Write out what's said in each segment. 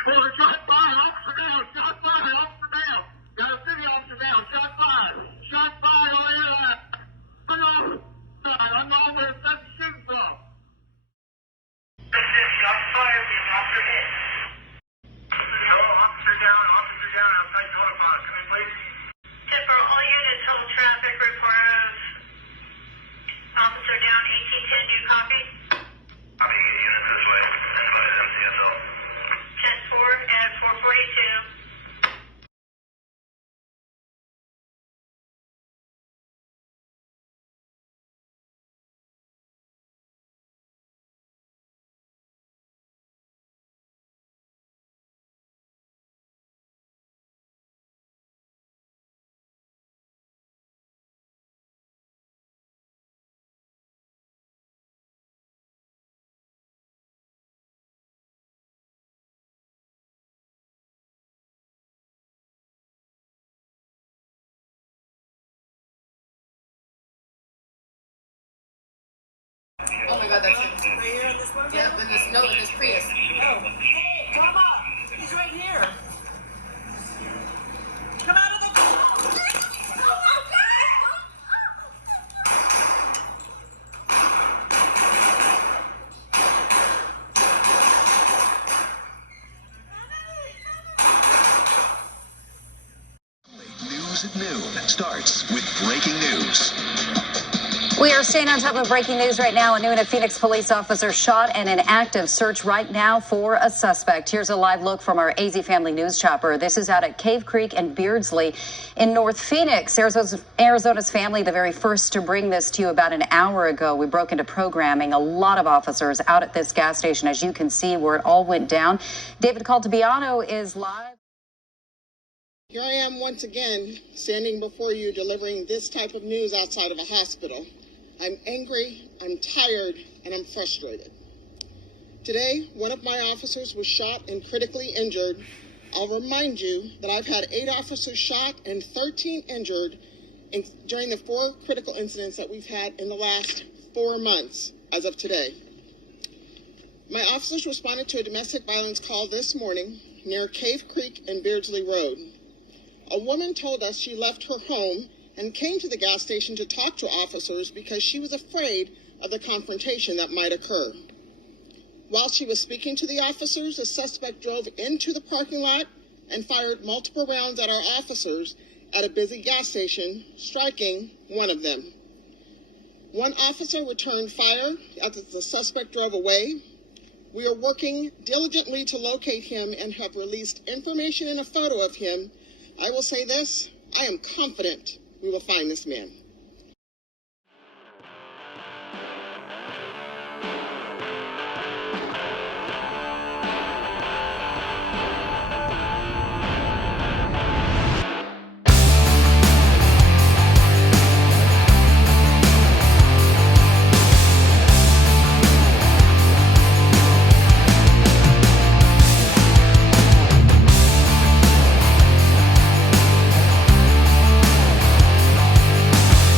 Well, shot fired, officer down, shot fired, officer down. Got a city officer down, shot fired. Shot fired on your left. Come on. I'm on where that's shooting from. Shot fired, the officer hit. Hello, officer down, outside door box. Come in, please. Tip for all units, hold traffic report of officer down, 1810, do you copy? Copy, unit this way. Everybody is MCSO. 10-4 and 442. Oh my God, that's him. Right here on this one? Yeah, in this Prius. Oh, hey, come on. He's right here. Come out of the door. News at noon starts with breaking news. We are staying on top of breaking news right now. A new Phoenix police officer shot and an active search right now for a suspect. Here's a live look from our AZ Family News chopper. This is out at Cave Creek and Beardsley in North Phoenix. Arizona's Family, the very first to bring this to you about an hour ago. We broke into programming. A lot of officers out at this gas station, as you can see, where it all went down. David Caltabiano is live. Here I am once again, standing before you, delivering this type of news outside of a hospital. I'm angry, I'm tired, and I'm frustrated. Today, one of my officers was shot and critically injured. I'll remind you that I've had 8 officers shot and 13 injured during the 4 critical incidents that we've had in the last 4 months as of today. My officers responded to a domestic violence call this morning near Cave Creek and Beardsley Road. A woman told us she left her home and came to the gas station to talk to officers because she was afraid of the confrontation that might occur. While she was speaking to the officers, a suspect drove into the parking lot and fired multiple rounds at our officers at a busy gas station, striking one of them. One officer returned fire after the suspect drove away. We are working diligently to locate him and have released information and a photo of him. I will say this, I am confident we will find this man.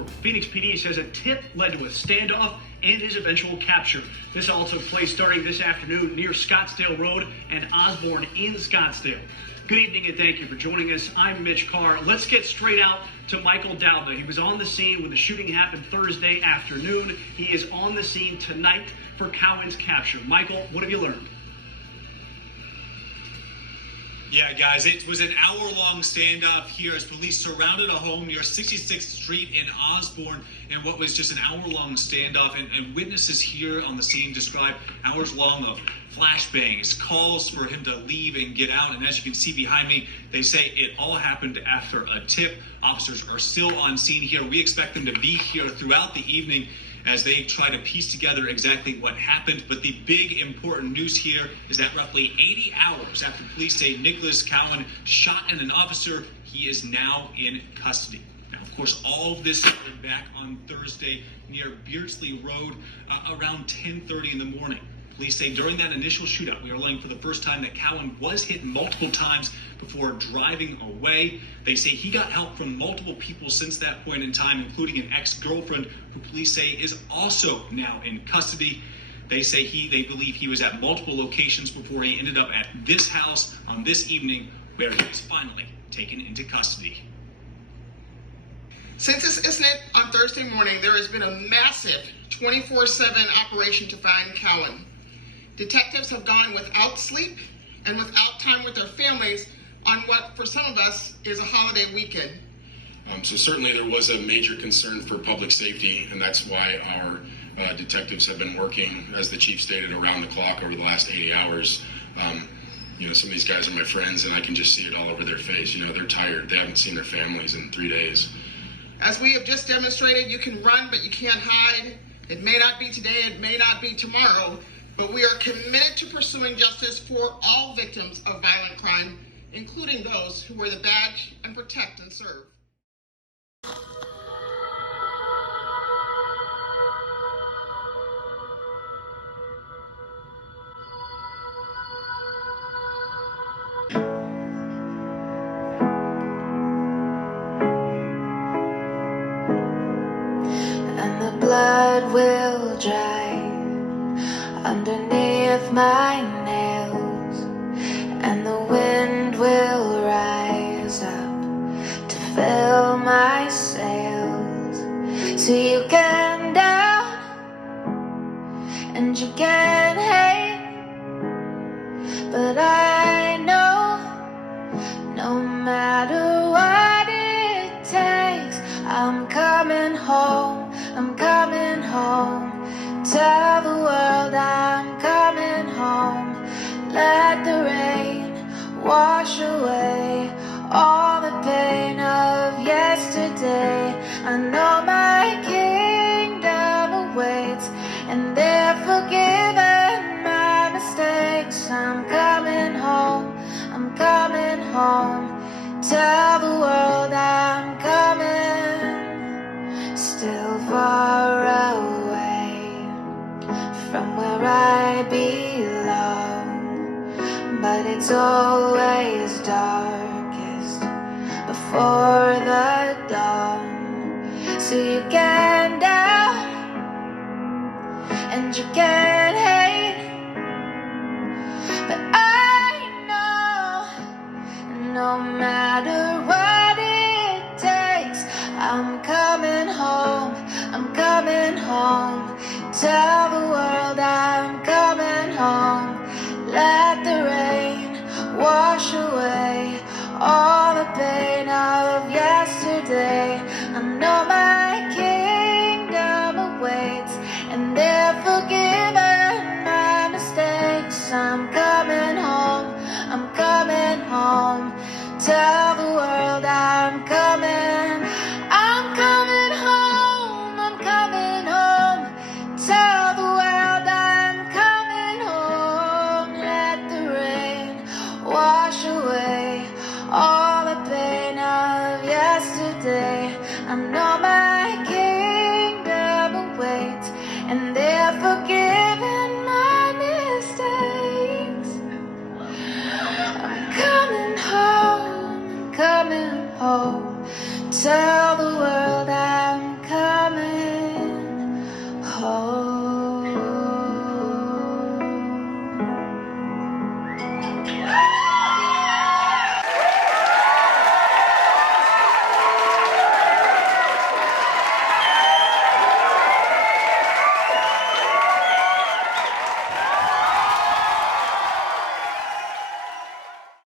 store. Phoenix PD says a tip led to a standoff and his eventual capture. This all took place starting this afternoon near Scottsdale Road and Osborne in Scottsdale. Good evening and thank you for joining us. I'm Mitch Carr. Let's get straight out to Michael Dowda. He was on the scene when the shooting happened Thursday afternoon. He is on the scene tonight for Cowan's capture. Michael, what have you learned? Yeah, guys, it was an hour-long standoff here as police surrounded a home near 66th Street in Osborne in what was just an hour-long standoff. And witnesses here on the scene describe hours long of flashbangs, calls for him to leave and get out. And as you can see behind me, they say it all happened after a tip. Officers are still on scene here. We expect them to be here throughout the evening as they try to piece together exactly what happened. But the big important news here is that roughly 80 hours after police say Nicholas Cowan shot at an officer, he is now in custody. Now, of course, all of this started back on Thursday near Beardsley Road around 10:30 in the morning. Police say during that initial shootout, we are learning for the first time that Cowan was hit multiple times before driving away. They say he got help from multiple people since that point in time, including an ex-girlfriend who police say is also now in custody. They say they believe he was at multiple locations before he ended up at this house on this evening where he was finally taken into custody. Since this incident on Thursday morning, there has been a massive 24/7 operation to find Cowan. Detectives have gone without sleep and without time with their families on what, for some of us, is a holiday weekend. So certainly there was a major concern for public safety, and that's why our detectives have been working, as the chief stated, around the clock over the last 80 hours. Some of these guys are my friends, and I can just see it all over their face. They're tired. They haven't seen their families in 3 days. As we have just demonstrated, you can run, but you can't hide. It may not be today, it may not be tomorrow, but we are committed to pursuing justice for all victims of violent crime, including those who wear the badge and protect and serve. And the blood will dry underneath my nails, and the wind will rise up to fill my sails. So you can doubt and you can hate, but I know no matter what it takes, I'm coming home, I'm coming home. Tell the world I'm coming home. Let the rain wash away all the pain of yesterday. I know my kingdom awaits, and they're forgiven my mistakes. I'm coming home, I'm coming home. Tell the world I'm coming. Still far away from where I belong, but it's always darkest before the dawn. So you can doubt and you can hate, but I know no matter what it takes, I'm coming home, I'm coming home. Tell the world I'm coming home. Let the rain wash away all the pain of yesterday. I know my kingdom awaits, and they're forgiven my mistakes. I'm coming home, I'm coming home. Tell the world I'm coming. I'm coming home, I'm coming home. Tell the world I'm coming home. Let the rain wash away all the pain of yesterday. I know my kingdom awaits, and they're forgiven my mistakes. I'm coming home, I'm coming home. Tell